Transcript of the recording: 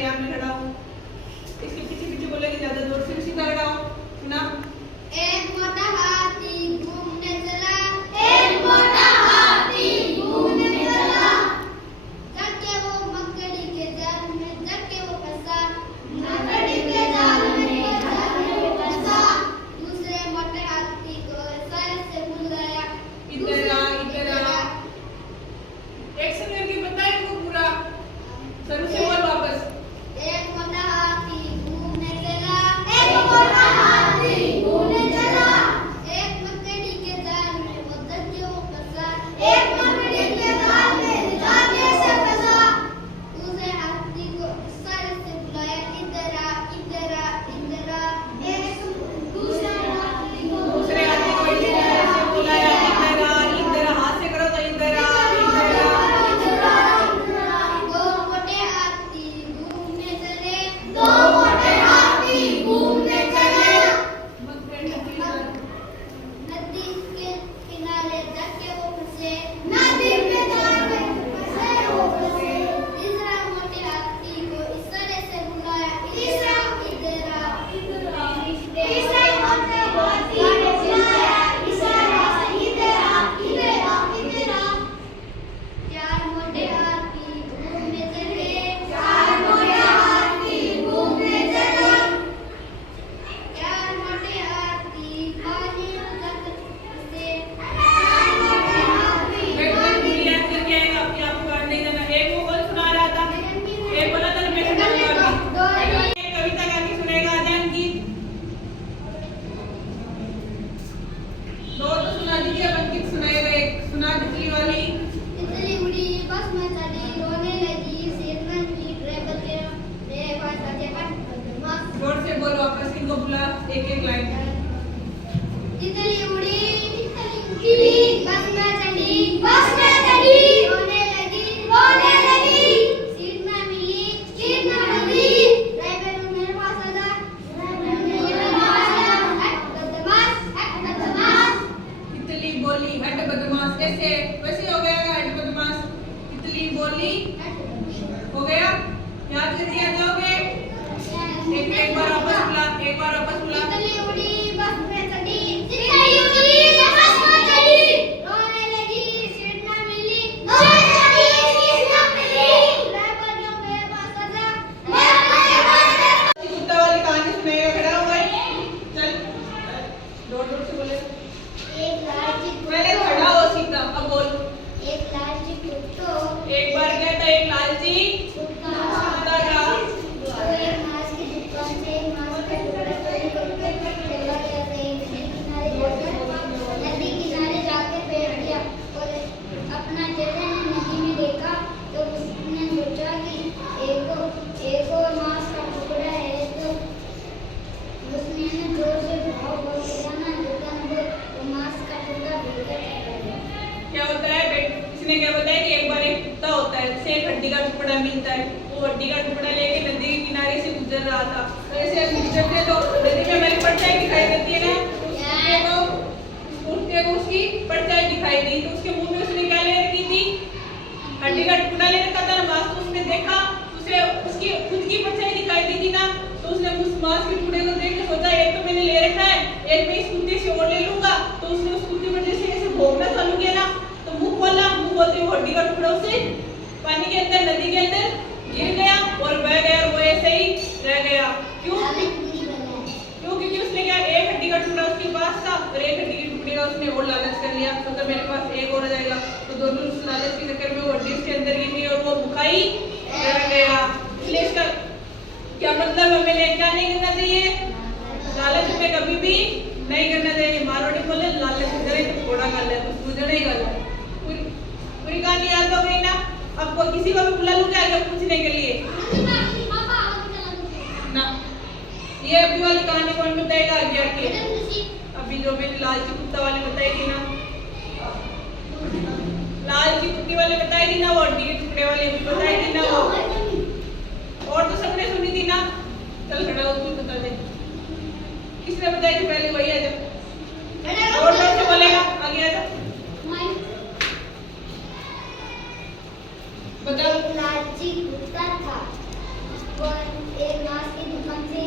ध्यान में खड़ा हो। इसके पीछे पीछे बोलेंगे, ज्यादा जोर से सीधा खड़ा हो। सुना। एक मोटा हाथी घूमने चला, एक मोटा हाथी घूमने चला, जाके वो मकड़ी के जाल में जाके वो फंसा, मकड़ी के जाल में जाके वो फंसा। दूसरे मोटे हाथी को इशारे से बुलाया, इधर आ, इधर आ। एक्शन करके बताए इनको पूरा। शुरू से बोल वापस। एक मोटा हाथी घूमने चला, एक मोटा हाथी घूमने चला, एक मकड़ी के जाल में वो जाके वो फंसा, एक मकड़ी के जाल में जाके से फंसा। दूसरे हाथी को इशारे से बुलाया, इधर आ, इधर आ, इधर आ। दूसरे हाथी को इधर से बुलाया, इधर आ, इधर आ। हाथ से करो तो इधर आ, इधर आ। दो मोटे हाथी घूमने चले, दो मोटे हाथी घूमने चले, नदी के किनारे जाके वो फंसे, नदी के किनारे फंसे वो फंसे। तीसरा मोटे हाथी को इशारे से बुलाया, तीसरा इधर आ, इधर आ। तीसरे मोटे हाथी को बुलाया, इशारा से इधर आ, इधर आ, इधर आ। चार मोटे हाथी घूमने चले, चार मोटे हाथी घूमने चले, चार मोटे हाथी पानी में जाकर फंसे, चार मोटे हाथी मैं पूरी याद करके आएगा, अपने आप को नहीं देना। एक वो कौन सुना रहा था? एक बोला था ना, मैं सुनाऊंगा। एक कविता गा के सुनेगा आजान की। दो तो सुना दीजिए, अंकित सुनाएगा। एक सुना तितली वाली। तितली उड़ी बस में चढ़ी, रोने लगी सिर में की ड्राइवर के रे भाषा के बस। जोर से बोलो, वापस इनको बुला। एक एक लाइन। तितली उड़ी बस में चढ़ी, बस में चढ़ी, रोने लगी सीट ना मिली, सीट ना मिली, ड्राइवर मेरे पास आ जा, मेरे पास आ जा, बदमाश। तितली बोली हट बदमाश। कैसे वैसे हो गया हट बदमाश। तितली बोली हो गया। याद कर दिया जाओगे। एक बार वापस बुला, एक बार वापस बुला। तितली उड़ी बस में चढ़ी, तितली उड़ी बस में चढ़ी, रोने लगी सीट ना मिली, सीट ना मिली, ड्राइवर जो मेरे पास आ जा, मेरे पास। कुत्ता वाली कहानी सुनेगा, खड़ा हुआ है। चल जोर जोर से बोले। एक लालची पहले खड़ा हो सीधा, अब बोल। एक लालची कुत्तो, एक बार गया था एक लालची कुत्ता कुत्ता था। वो एक मांस की दुकान से एक मांस का टुकड़ा चोरी करके चला गया था। नदी किनारे जाकर बैठ गया और अपना चेहरा नदी में देखा तो उसने सोचा कि एक और मांस का टुकड़ा है, तो उसने जोर से भाव बजाना दुकान को, तो मांस का टुकड़ा भीतर चला गया। क्या होता है इसने क्या बताया कि एक बार एक कुत्ता होता है, उसे एक हड्डी का टुकड़ा मिलता है। वो हड्डी का टुकड़ा लेके नदी के किनारे से गुजर रहा था। तो ऐसे गुजरते तो नदी में हमारी परछाई दिखाई देती है ना, उठते को उसकी परछाई दिखाई दी। तो उसके मुंह में उसने क्या ले रखी थी? हड्डी का टुकड़ा ले रखा था ना मांस। तो उसने देखा, उसे उसकी खुद की परछाई दिखाई दी थी ना। तो उसने उस मांस के टुकड़े को देख के सोचा एक तो मैंने ले रखा है, एक मैं इस कुत्ते से और ले लूंगा। तो उसने उस कुत्ते पर जैसे ऐसे भौंकना चालू किया ना, तो मुंह खोला। मुंह खोलते हुए हड्डी का टुकड़ा उसे पानी के अंदर नदी के अंदर गिर गया और बह गया, और वो ऐसे ही रह गया। क्यों? क्योंकि उसने क्या, एक हड्डी का टुकड़ा उसके पास था और एक हड्डी के टुकड़े का उसने और लालच कर लिया। तो अगर मेरे पास एक और आ जाएगा, तो दोनों उस लालच के चक्कर में वो हड्डी उसके अंदर गिर गई और वो भूखा ही रह गया। इसलिए इसका क्या मतलब हमें क्या नहीं करना चाहिए? लालच में कभी भी नहीं करना चाहिए। मारवाड़ी बोले लालच करे तो थोड़ा कर ले, तो पूजने ही कर ले। पूरी कहानी याद हो गई ना? अब कोई किसी को भी बुला लूंगा आगे पूछने के लिए ना। ये अभी वाली कहानी कौन बताएगा आगे आके? अभी जो मैंने लालची कुत्ता वाली बताई थी ना, लालची कुत्ती वाली बताई थी ना, वो हड्डी के टुकड़े वाली अभी बताई थी ना वो। और तो सबने सुनी थी ना। चल खड़ा हो, तू बता दे किसने बताई थी पहले, वही आ जा। और जोर से बोलेगा, आगे आ जा। बता। एक लालची कुत्ता था, वो एक मांस की दुकान से